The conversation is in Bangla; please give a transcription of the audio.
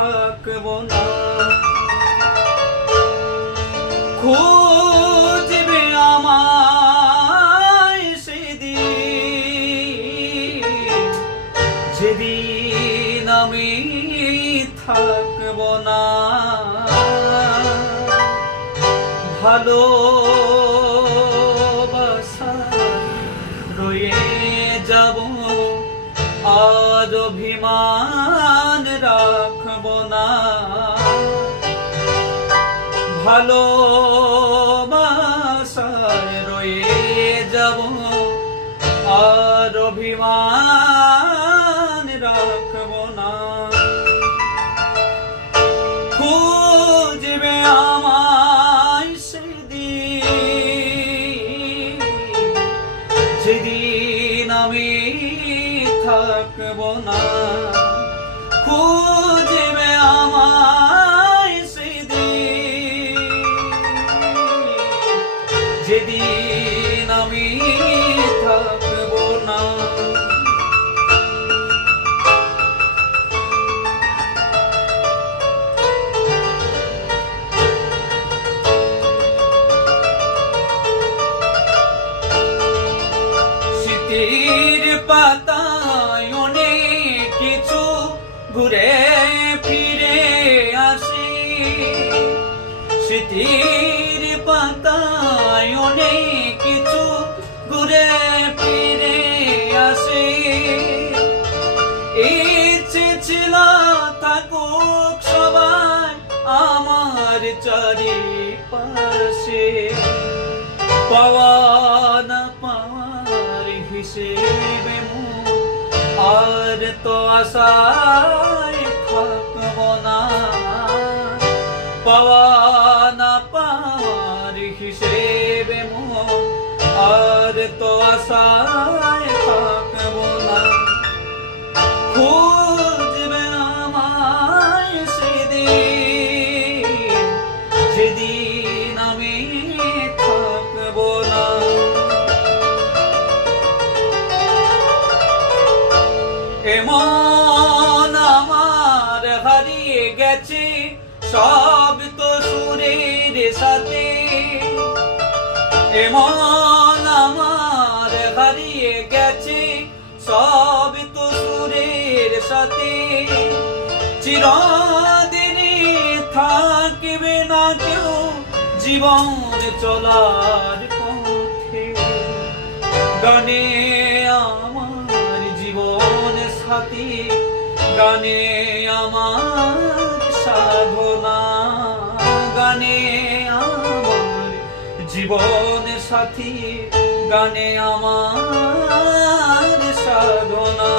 থাকবো না। খুঁজবে আমায় সেদিন, যেদিন আমি থাকবো না। ভালোবাসায় রয়ে যাব, আর অভিমান রাখবো না। ভালোবাসায় রয়ে যাব, আর অভিমান রাখবো না। খুঁজবে আমায় সেদিন, যেদিন আমি থাকবো না। খুঁজবে আমায় সেদিন, যেদিন আমি থাকবো না। শীতের পাতায় অনেক কিছু ঘুরে ফিরে আসে। শীতের পাতায় অনেক কিছু ঘুরে ফিরে আসে। ইচ্ছে ছিল থাকুক সবাই আমার চারিপাশে, পাওয়া না পাওয়ার হিসেবে আর তো আশায় থাকবো না। পাওয়া না পাওয়ার হিসেবে আর তো আশায় থাকবো না। খুঁজবে আমায় সেদিন, যেদিন আমি থাকবো না। এমন আমার হারিয়ে গেছে সব তো সুরের সাথে। এমন আমার হারিয়ে গেছে সব তো সুরের সাথে। চিরদিনই থাকবে না কেউ জীবন চলার পথে। গানে আমার জীবন সাথী, গানে আমার সাধনা। গানে আমার জীবন সাথী, গানে আমার সাধনা।